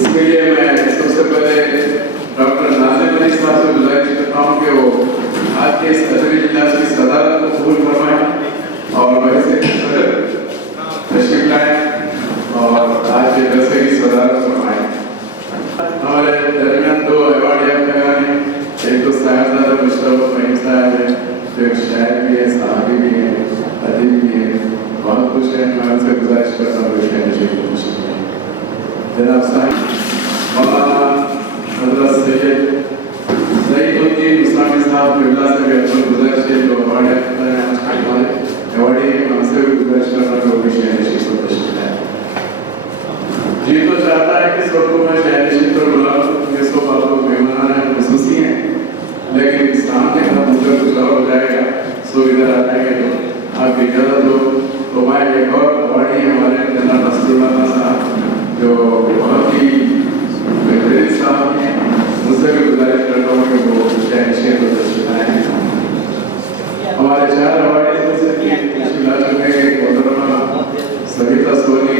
اس کے لیے میں سب سے پہلے ڈاکٹر ناظم علی صاحب سے گزارش کرتا ہوں کہ وہ آج کے اس ادبی اجلاس کی صدارت کو قبول فرمائیں اور ویسے صدر تشریف لائیں اور آج کے جلسے کی صدارت فرمائیں۔ ہمارے درمیان دو ایوارڈ یافتگان ہیں، ایک تو صاحبزادہ مشرف فہیم صاحب ہیں جو ایک شاعر بھی ہے، صحافی بھی ہیں، ادیب بھی ہیں، بہت خوش ہیں۔ میں ان سے گزارش کرتا ہوں کہ جناب صاحب مولانا حضرت سید سعید الدین اسلامی صاحب قبلہ سے بھی اپنا گزارش ہے جو ایوارڈ یافتہ ہیں آج کے ہمارے ایوارڈی ہیں، میں ان سے بھی گزارش کرتا ہوں کہ وہ بھی شہر نشین کو تشریف لائیں۔ جی تو چاہتا ہے کہ اس وقت کو میں شہر نشین پر بلاؤں، یہ سب آپ لوگ مہمان خصوصی ہیں، لیکن اسلام کے ساتھ مجھے کچھ اور ہو جائے گا سو ادھر آ جائیں گے تو آپ کی اجازت ہو تو میں ایک اور ایوارڈی ہیں ہمارے جناب نصر اللہ صاحب جو بہت ہی بہترین صاحب ہیں، مجھ سے بھی گزارش کرتا ہوں کہ وہ شہر نشین کو تشریف لائیں۔ ہمارے چار ایوارڈی میں سے تشریف لا چکے ہیں، محترمہ سبیتا سونی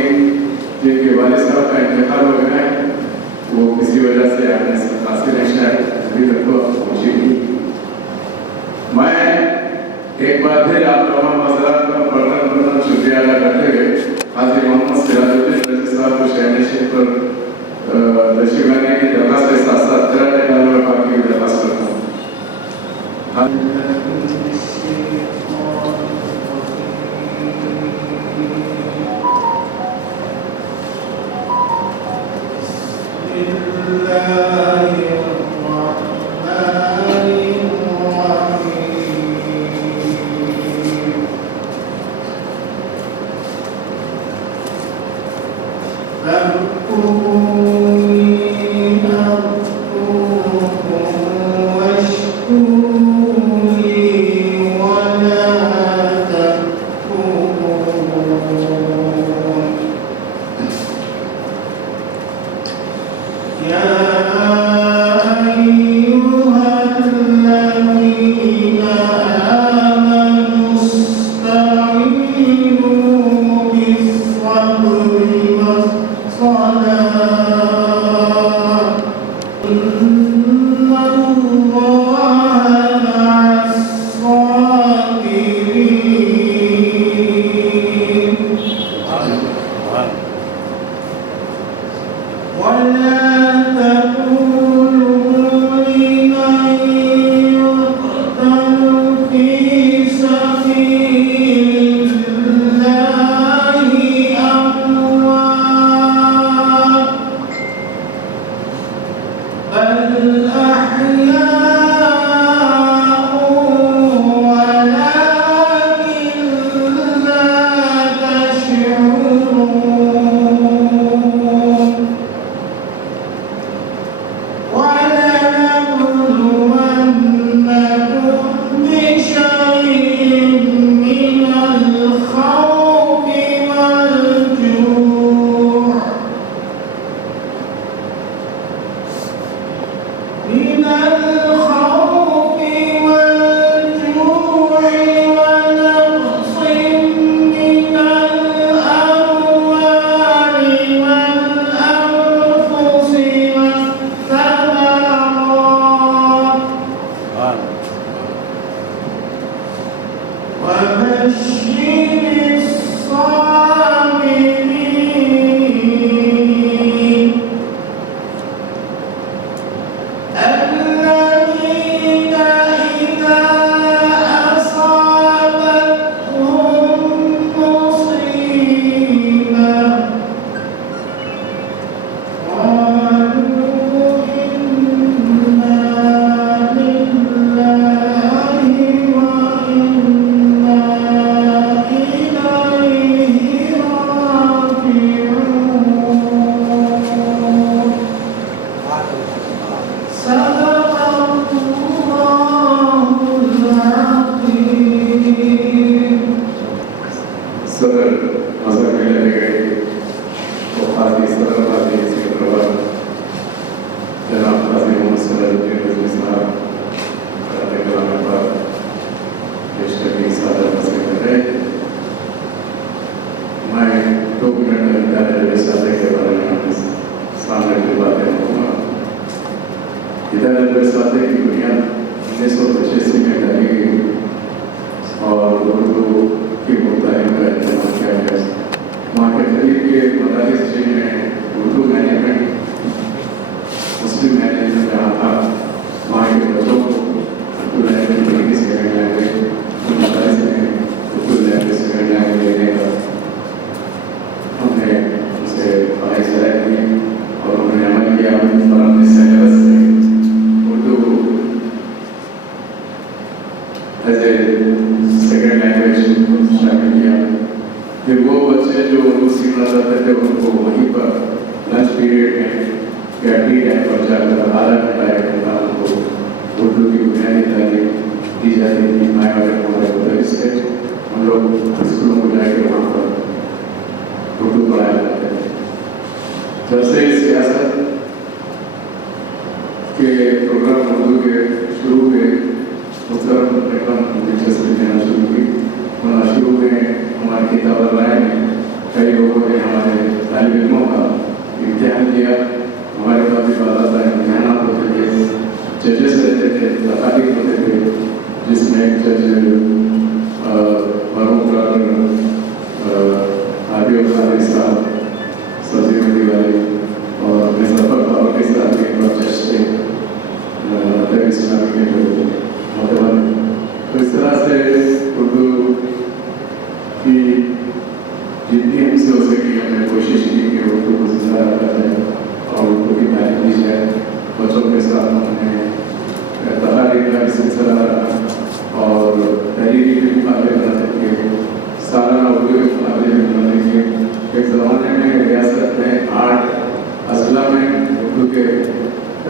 جن کے والد صاحب کا انتقال ہو گیا ہے، وہ کسی وجہ سے آنے سے قاصر ہیں، شاید ابھی تک تو پہنچی نہیں۔ میں ایک بار پھر آپ تمام حضرات کا بڑا شکریہ ادا کرتے ہوئے حاجی محمد سراج الدین رضی صاحب کو شہر نشین پر تشریف لانے کی درخواست کے ساتھ ساتھ تیرا ٹیکنالوجی پاک کی درخواست کرتا ہوں۔ الذين इधर साथे की बुनियाद 1985 में डाली गई और उर्दू की मुतालिम का इस्तेमाल किया गया। वहाँ के करीब के 45 स्ट्रीम में उर्दू मैनेजमेंट मुस्लिम मैनेजमेंट जहाँ था वहाँ के बच्चों को उर्दू लैंग्वेज की सेकेंड लैंग्वेज 45 में उर्दू लैंग्वेज सेकेंड लैंग्वेज लेने का हमने उसे पढ़ाई चलाई की और उन्होंने अमल किया। और हमने सिलेबस में Urdu as a second language शामिल किया। फिर वो बच्चे जो उर्दू सीखना चाहते थे उनको वहीं पर लंच पीरियड में या टी टाइम पर जाकर आधा घंटा 1 घंटा उनको उर्दू की बुनियादी तालीम दी जाती थी। मैं और हमारे उधर से हम लोग स्कूलों को जाकर वहाँ पर उर्दू पढ़ाया जाता है। जब से सियासत के प्रोग्राम उर्दू के शुरू हुए उस तरफ एकदम दिलचस्पी लेना शुरू की। शुरू में हमारी किताब राय में कई लोगों ने हमारे तालिब इल्मों का इम्तिहान किया। हमारे पास भी बाज़ाब्ता इम्तिहान होते थे, जजेस रहते थे, तकालीफ होते थे, जिसमें जज मरूम आदिल खालिद साहब सब्जी मंडी वाले और अपने सफर फारूक के साथ एक जज थे इस्लामी के लोग। तो इस तरह से उर्दू की जितनी हमसे हो सकी हमने कोशिश की कि उर्दू को जिंदा रखा जाए और उर्दू की तारीफ की जाए। बच्चों के साथ हमने तकारीर का भी सिलसिला रखा और तहरीरी के मुकाबले बनाने के सालाना उर्दू के मुकाबले भी बनाने के। एक ज़माने में रियासत में 8 अजला में उर्दू के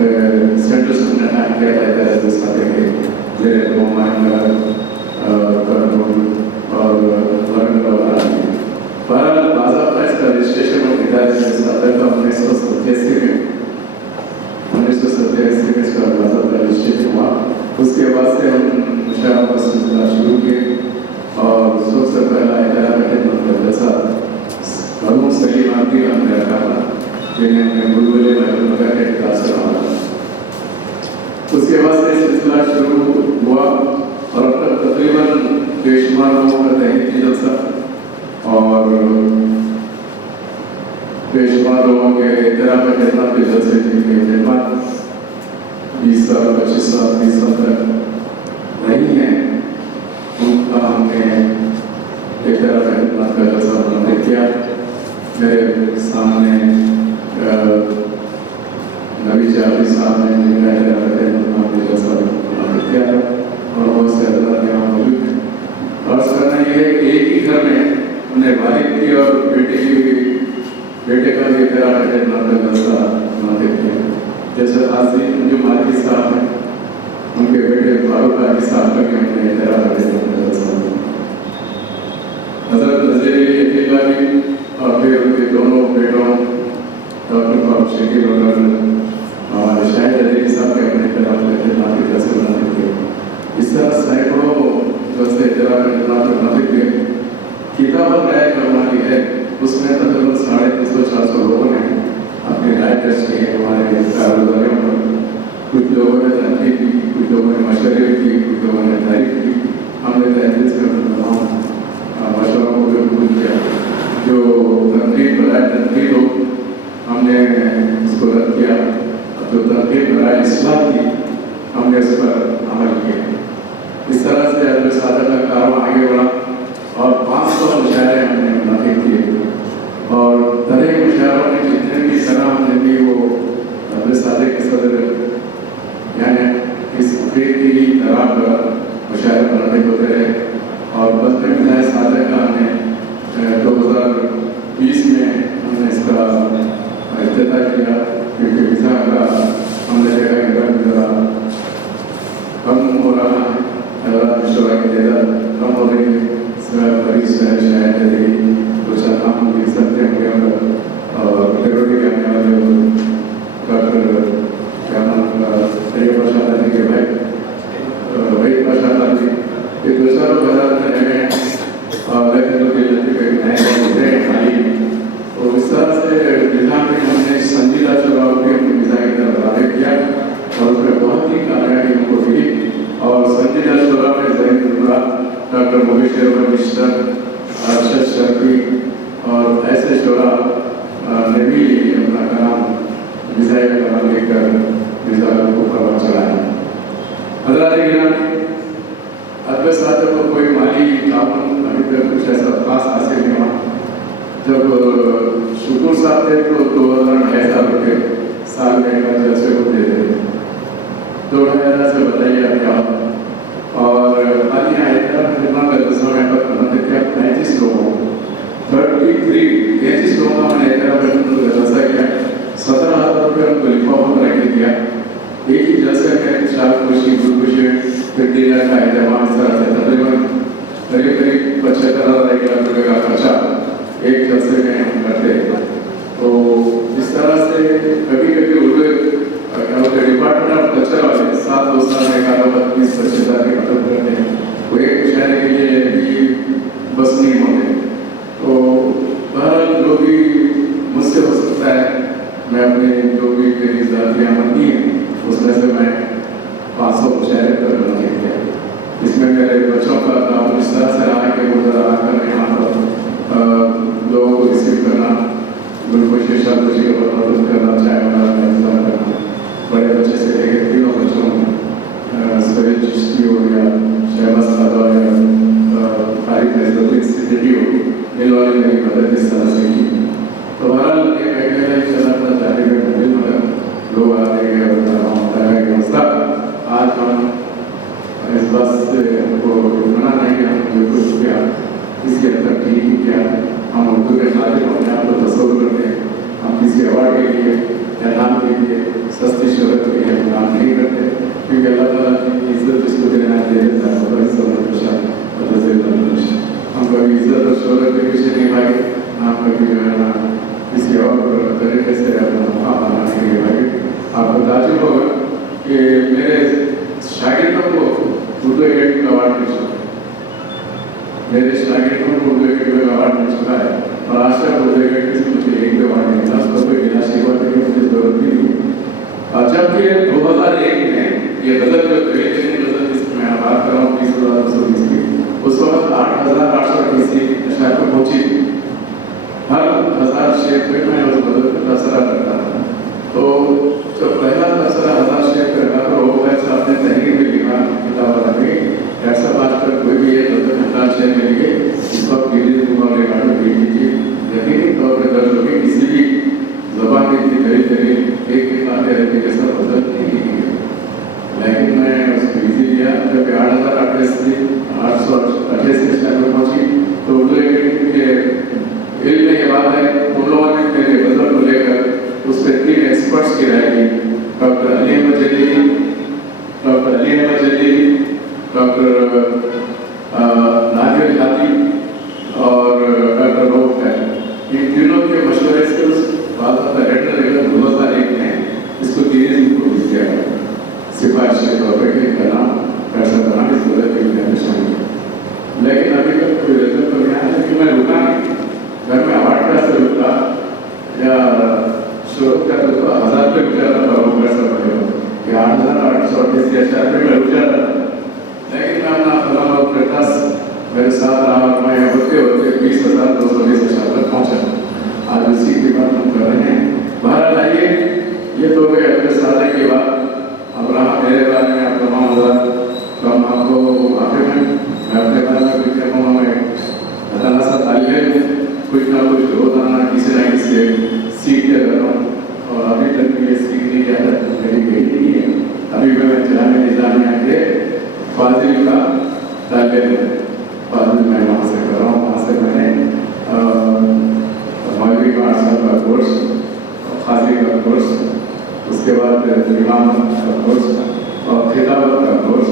सेंटर्स हमने कायम किया था। इधर साथे के जेर मोहम्मद करनूल और वरंगल बहरहाल बाज़ाब्ता इसका रजिस्ट्रेशन और इदारे में सादर का 1987 में इसका बाज़ाब्ता रजिस्ट्रेशन हुआ। उसके बाद से हम मुशावरा का सिलसिला शुरू किए और सबसे पहला इदारा का मदरसा मरहूम सलीम आबदी हमने रखा था, जिन्हें हमने बुलबुले महबूब का एहतराज करवाया। उसके बाद से सिलसिला शुरू हुआ और अब तक तकरीबन बेशुमार लोगों का तहरीकी जलसा और बेशुमार लोगों के एहतराम में खिदमत के जलसे जिनके खिदमत 20 साल 25 साल 30 साल तक नहीं है, उनका हमने एहतराम में खिदमत का जलसा मुनक़िद किया। मेरे सामने नबी जाफरी साहब ने जिनका एहतराम में जलसा मुनक़िद किया और बहुत से हज़रात यहाँ मौजूद हैं। अर्ज़ करना ये है कि एक ही घर में उन्हें वालिद की और बेटे का भी एहतराम का जलसा मुनक़िद किया। जैसे हाज़रीन जो मालिक साहब हैं उनके बेटे फारूक आदि साहब का भी हमने एहतराम का जलसा हज़रत नज़ीर अतीला भी और फिर उनके दोनों बेटों डॉक्टर फारूक शकील और हमारे शाहिद अली साहब के अपने एहतराम का जलसा मुनक़िद किया। इस तरह सैकड़ों जलसे एहतराम का मुनक़िद किए। किताब राय करवानी है, उसमें तकरीबन 350-400 लोगों ने अपनी राय पेश की है। हमारे कारगुजारियों पर कुछ लोगों ने तनकीद की, कुछ लोगों ने मशवरे की, कुछ लोगों ने तारीफ की। हमने तहरीर से तमाम मशवरों को कबूल किया। जो तनकीद बराए तनकीद हो हमने उसको रद्द किया, जो तनकीद बराए इस्लाह की हमने उस पर अमल किया। इस तरह से अब्दुल सादर का कारवां आगे बढ़ा और 500 मुशायरे हमने मुनक़िद किए और तरह मुशायरों में जितने भी सलाह हमने दी वो अब्दुल सादर के सदर यानी इस फकीर की तरह पर मुशायरे मुनक़िद होते रहे। और बज़्म मिज़ाज सादर का हमने 2020 में हमने इसका इफ्तिताह किया, क्योंकि मिज़ाज का हमने देखा कि रंग ज़रा कम हो रहा है, मशवरा की तादाद कम हो रही है। बड़ी शायद कुछ नाम लिख सकते होंगे और टेरोटी के आने वाले डॉक्टर क्या नाम का सही भाषा दादी के भाई वही भाषा दादी ये 2000 में और लेकिन तो इस तरह से निज़ाम में हमने संजीदा चुनाव के निज़ाम की तरफ किया और उसमें कलम लेकर मिसालों को प्रभाव चलाया। हजरात गिरामी, अदब साथ को कोई माली ताउन अभी तक कुछ ऐसा खास हासिल नहीं हुआ। जब शुक्र साहब थे तो 2000 रुपये साल में का जैसे को दे थे, 2000 से बताइए आप क्या होता। और खाली आयता जितना समय पर बनाते थे 35 लोगों 33 लोगों का मैंने जलसा किया, 17,000 रुपये उनको लिफाफा रख दिया। एक ही जलसे में शाल खुशी गुलखुशी फिर डिनर का इंतजाम इस तरह से तकरीबन करीब 75,000 रुपये का खर्चा एक जलसे में हम करते हैं। तो इस तरह से कभी कभी उर्दू क्या होता है डिपार्टमेंट ऑफ कल्चर वाले 7 साल में 25-25 के खत्म करते हैं, वो एक मुशायरे के लिए भी बस नहीं होते। तो बहरहाल जो भी मुझसे हो सकता है, मैं अपने जो भी मेरी ज़ाती आमदनी है उसमें से मैं 500 मुशायरे करना चाहिए। इसमें मेरे बच्चों का काम इस तरह से रहा कि वो ज़रा आकर यहाँ पर लोगों को रिसीव करना, बिल्कुल शीशा खुशी का प्रबंधन करना, चाय बनाना का इंतजाम करना। बड़े बच्चे से लेकर तीनों बच्चों में सवेद चिश्ती हो या शहबाज खादा या तारीफ इंस्टीट्यूट हो, इन लोगों ने मेरी मदद इस तरह से की। तो बहरहाल ये कहने लगे चला था जाने में मंदिर मगर लोग आते गए होता है कि मसला आज हम इस बात से हमको मना नहीं किया, हमको कुछ किया इसके अंदर ठीक ही किया। हम उर्दू के खातिर अपने आप को तस्वर करते हैं, हम किसी अवार्ड के लिए या नाम के लिए सस्ती शोहरत के लिए हम काम नहीं करते, क्योंकि अल्लाह ताला की इज्जत जिसको देना दे देता है। हम कभी इज्जत और शोहरत के पीछे नहीं भागे, हम कभी जो है ना किसी और तरीके से अपना मुकाम बनाने के लिए भागे। आपको ताजुब होगा कि मेरे शागिर्दों को उर्दू एकेडमी का अवार्ड मिल चुका है, मेरे शागिर्दों को उर्दू एकेडमी का अवार्ड मिल चुका है। और आज तक उर्दू एकेडमी से मुझे एक भी अवार्ड नहीं मिला, उसको कोई बिना शिकवा की मुझे जरूरत नहीं थी। और जबकि 2001 में ये गजल जो गजल जिसमें मैं बात कर रहा हूँ 20,220 की, उस वक्त 8,880 अशार पर पहुँची। हर 1000 शेर पे मैं उस गजल का तबसरा करता था। तो जब पहला तबसरा 1000 शेर पे रखा तो वो वैसे अपने तहरीर में लिखा किताब लगे ऐसा बात कर कोई भी ये गजल 1000 शेर में लिखे, इस वक्त गिरी कुमार रिकॉर्ड भेज दीजिए। यकीनी तौर पर दर्ज होगी किसी भी ज़बान में इतनी करीब एक किताब है जैसा बदल नहीं लिखी है। लेकिन मैं उसको इजी लिया, जब 8,888 अशार पर पहुँची तो उर्दू एकेडमी के इल्म में ये बात है उन लोगों ने मेरे गजल को लेकर उस पर 3 एक्सपर्ट्स की राय दी, डॉक्टर अली अहमद जलीली, डॉक्टर नादिर हादी और डॉक्टर रोफ है। इन तीनों के मशवरे से उस बात का हेडर लेकर 2001 में इसको गिनीज बुक को भेज दिया गया सिफारिश के तौर पर कि इनका नाम पैसा बनाने इस वजह के लिए शामिल है। लेकिन अभी तक कोई रिजल्ट तो नहीं आया। लेकिन मैं रुका नहीं, घर में अवार्ड का से रुका या शोध का तो 1000 रुपये रुक जाता था, वो पैसा पड़ेगा कि 8,888 अशार पे मैं रुक जाता। लेकिन मैं अपना कलम और प्रकाश मेरे साथ रहा और मैं होते होते 20,220 अशार तक पहुँचा। आज उसी की बात हम कर रहे हैं। बहरहाल आइए, ये तो गए अपने साले की बात। अब रहा मेरे बारे में आप तमाम हज़ार कम आपको वाक़ई में मैं अपने बारे में कुछ कहूँगा। मैं अल्लाह सा तालिब कुछ ना कुछ रोजाना किसी न किसी सीखते रहता हूँ और अभी तक ये सीखने की आदत मेरी गई नहीं है। अभी मैं जामे निज़ामिया के फाजिल का तालिब फाजिल मैं वहाँ से कर रहा हूँ। वहाँ से मैंने मौलवी का 8 साल का कोर्स, खाजी का कोर्स, उसके बाद इमाम का कोर्स और खिताबत का कोर्स,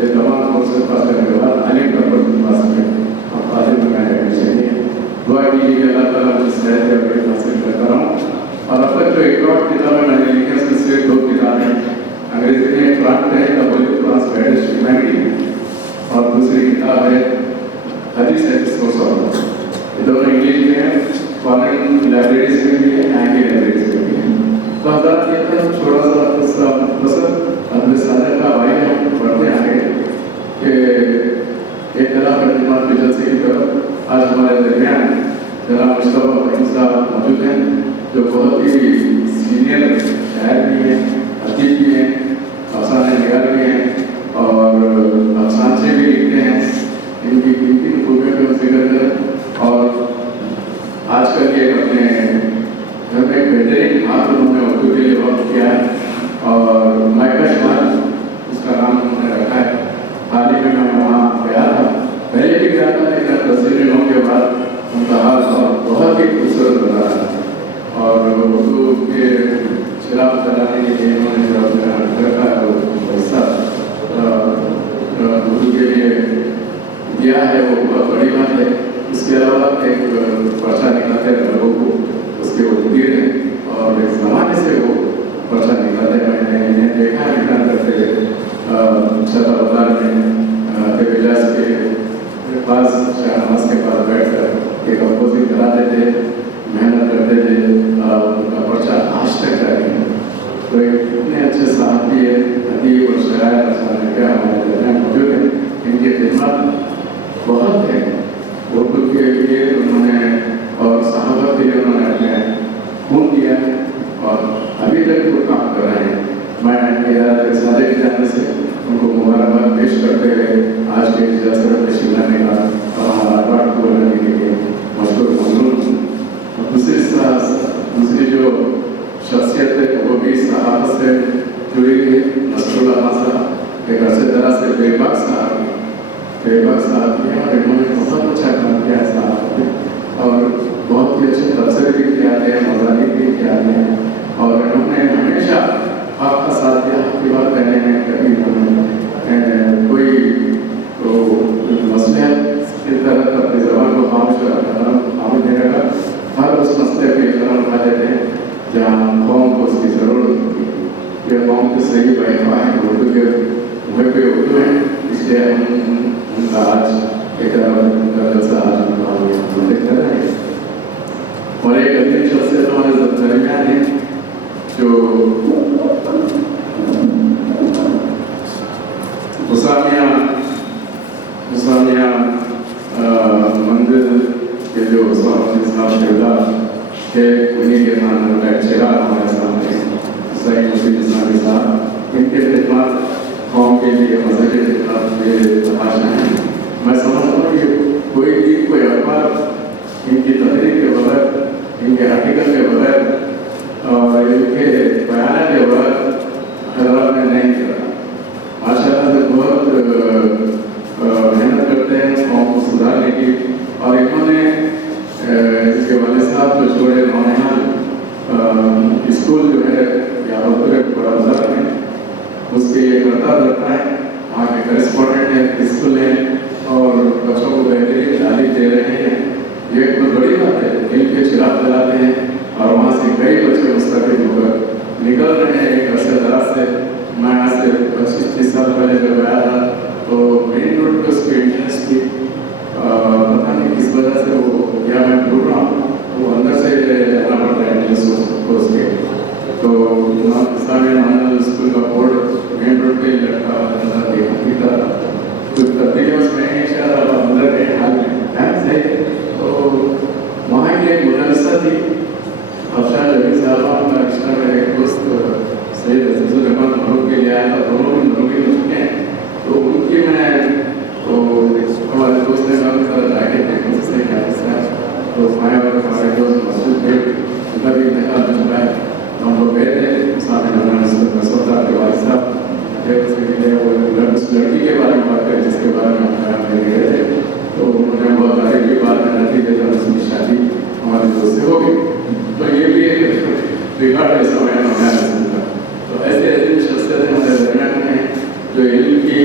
ये तमाम कोर्स पास करने के बाद आलिम का कोर्स पास करें और फाजिल में मैं एडमिशन लिया। दुआ कीजिए कि अल्लाह ताला मुझे सेहत या बड़ी हासिल करता रहूँ। और अब तक जो एक और किताबें मैंने लिखी है उसमें से 2 किताबें अंग्रेजी में एक क्राफ्ट है the holy cross guidance to humanity और दूसरी किताब है हदीस एंड सोर्स ऑफ। ये दोनों इंग्लिश में है, फॉरेन लाइब्रेरीज में भी है, इंडियन लाइब्रेरीज में भी है। तो हज़ार ये था छोटा सा किस्सा पसंद अपने सादर का भाई हम पढ़ते आए कि एक तरह का दिमाग में जलसे की तरफ आज हमारे दरमियान जनाब मुस्तफा फकीर साहब मौजूद हैं जो बहुत ही सीनियर शायर और माइका शमाल उसका नाम उन्होंने रखा है। हाल ही में मैं वहाँ गया था, पहले भी गया था, लेकिन 10 दिनों के बाद उनका हाल बहुत ही खूबसूरत बना रहा और उर्दू के खिलाफ चलाने के लिए उन्होंने जो अपना रखा है वो हिस्सा उर्दू के लिए दिया है, वो बहुत बड़ी बात है। उसके अलावा एक पर्चा निकालते हैं लोगों को, उसके वो मुदीर हैं और एक ज़माने से वो पर्चा निकालते हैं। मैंने इन्हें देखा है रिटर्न करते हुए छता बाजार में इजाज के पास शाहनवाज के पास बैठ कर एक कंपोजिंग कराते थे, मेहनत करते थे, उनका पर्चा आज तक जारी है। तो इतने अच्छे साहबी है, अदीब और शायर क्या हमारे दरमियान मौजूद हैं, इनकी खिदमत बहुत है। उर्दू के लिए उन्होंने और सहाबा के लिए उन्होंने अपने खून दिया है और अभी तक वो काम कर रहे हैं। मैं सादे की जाने से उनको मुबारकबाद पेश करते हुए आज के इजाज़त में शिलाने का अवार्ड को बनाने के लिए मशहूर ममनून हूँ। दूसरी जो शख्सियत है वो भी सहाबत से जुड़ी हुई है। नसरुल्लाह साहब एक अर्से तरह से बेबाक साहब हैं और इन्होंने बहुत अच्छा काम किया है साहब ने और बहुत ही अच्छे तबसरे भी किया है, मज़ाहिर भी किया है और इन्होंने हमेशा आपका साथ दिया। आपकी बात कहने में कभी कोई तो मसलियत की तरह अपनी ज़बान को खामोश देने का हर उस मसले पे कदम उठा देते हैं जहाँ कौम को उसकी ज़रूरत होती है। ये कौम के सही बहवा है, उर्दू के मुँह पे उर्दू है, इसलिए हम उनका आज एक जलसा आज हम कर रहे हैं। और एक अजीब शख्सियत हमारे दरमियान है जो हुसानिया मंदिर के जो थे, उन्हीं के नाम का चिराग हमारे सामने सही मुस्लिम इस्लामी साहब, इनके खिदमत कौम के लिए मज़हबी खिदमत के तमाशा हैं। मैं समझता हूँ कि कोई भी कोई अखबार इनकी तहरीर के बगैर, इनके हकीकत के बगैर और इनके बयान के बगैर हैदराबाद में नहीं चला। माशाअल्लाह से बहुत मेहनत करते हैं कौम को सुधारने की और इन्होंने इसके वाले साहब जो छोड़े नौनिहाल स्कूल जो है यहाँ बड़ा में उसके करता रहता है, वहाँ के करेस्पॉन्डेंट हैं, स्कूल हैं और बच्चों को बेहतरीन तालीम दे रहे हैं। ये एक बहुत बड़ी बात है। दिल के चिराग जलाते हैं और वहाँ से कई बच्चे मुस्तकिल होकर निकल रहे हैं एक अर्से दराज से। मैं यहाँ से 25-30 साल पहले जब आया था तो मेन रोड पर उसकी इंटरेस्ट थी, पता नहीं किस वजह से वो क्या मैं ढूंढ रहा हूँ, वो अंदर से जाना पड़ता है इंटरेस्ट को उसके। तो इस्लामिया नॉर्मल स्कूल का बोर्ड मेन रोड पे लड़का देखा कुछ तब्दीलियाँ उसमें इंशाअल्लाह अंदर के हाल में से। तो वहाँ की एक मुदरसा थी अफशार जबी साहबा, उनका रिश्ता मेरे एक दोस्त सैयद अजीजुल रहमान मरूक के लिए आया था, दोनों भी मरूकी हो चुके हैं। तो उनकी मैं तो हमारे दोस्त ने कहा सर जाके देखो उससे क्या है, तो मैं और हमारे दोस्त मसूद थे, उनका भी इंतकाल हो चुका है। तो हम लोग गए थे सामने सरदार के वालिद साहब उस लड़की के बारे में बात करें जिसके बारे में हम बयान करने गए थे। तो उन्होंने बहुत सारे की बात में नतीजे पर उसकी शादी हमारे दोस्त से हो गई। तो ये भी एक रिकॉर्ड है समय में। तो ऐसे ऐसी शख्सियतें हमारे दरमियान में जो इल्म की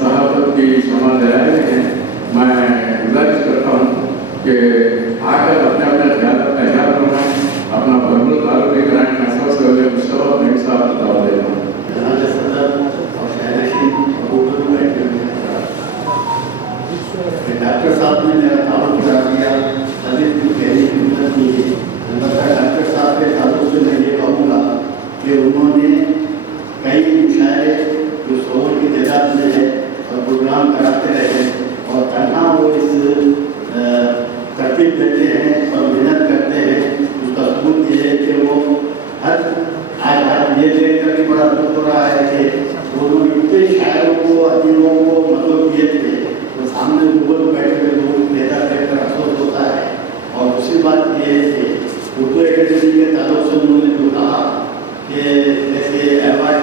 सहाबत की शमा दराए हैं। मैं गुजारिश करता हूँ कि आकर अपने अपने ख्याल बनाएं, अपना भरपूर ताल्लुक भी कराएं। मैं सबसे पहले मुश्तबा नहीं साहब बता देता हूँ। डॉक्टर साहब ने मेरा ताल्लुक करा दिया, अभी भी गहरी हिम्मत नहीं है। डॉक्टर साहब के ताल्लुक से मैं ये कहूँगा कि उन्होंने कई मुशायरे जो शोर की तदाद में है और प्रोग्राम कराते रहे और तन्हा वो इस तरतीब देते हैं और मेहनत करते हैं। उसका सबूत ये है कि वो आज ये देखकर भी बड़ा दुख हो रहा है कि उन्होंने इतने शायरों को अदीबों को मतलब दिए थे, तो सामने लोग बैठे हुए लोग पैदा करके अफसोस होता है। और दूसरी बात ये है कि उर्दू एकेडमी के ताल्लुक से उन्होंने जो कहा कि जैसे अवार्ड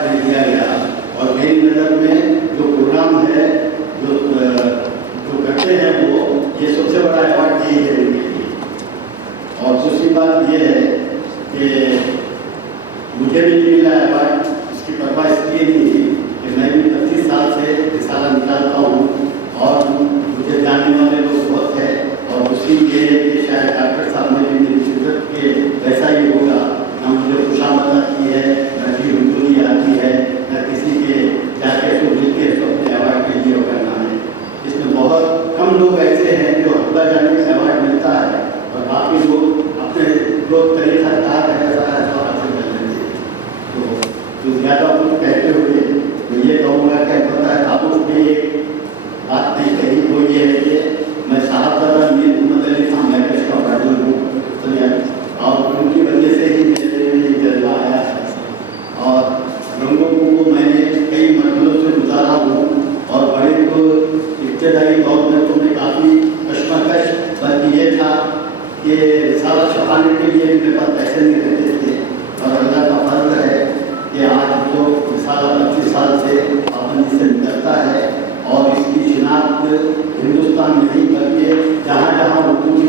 मिला अवार्ड, इसकी परवाह इसलिए नहीं थी कि मैं भी 25 साल से रिसाला निकालता हूँ और मुझे जानने वाले लोग बहुत है, और दूसरी ये है कि शायद डॉक्टर साहब ने भी मेरी शिद्दत के वैसा ही होगा, ना मुझे खुशामद आती है, न जी हुजूरी आती है, न किसी के जाके तो मिल के अपने अवार्ड के लिए करना है। इसमें बहुत कम लोग ऐसे हैं जो अब्बा जाने का अवार्ड मिलता है और बाकी लोग अपने जो तरीक़ाकार है ऐसा हासिल कर लेते हैं। तो ज़्यादा कुछ कहते हुए तो ये कहूँगा कि पता है आप उसमें एक बात नहीं कही, वो ये है कि मैं साहबजादा मीर मोहम्मद अली खान मैकेश का पैदल हूँ और उनकी वजह से ही मेरे में ये जज्बा आया है और रंगों को मैंने कई मरहलों से गुजारा हूँ और बड़े तो इब्तदाई दौर में तो मैं काफ़ी कश्मकश, बल्कि ये था कि रिसाला छपाने के लिए मेरे पास पैसे नहीं रहते थे और अल्लाह का फर्ज है कि आज जो रिसाला 25 साल से पाबंदी से निकलता है और इसकी शिनाख्त हिंदुस्तान में नहीं बल्कि जहाँ जहाँ उर्दू की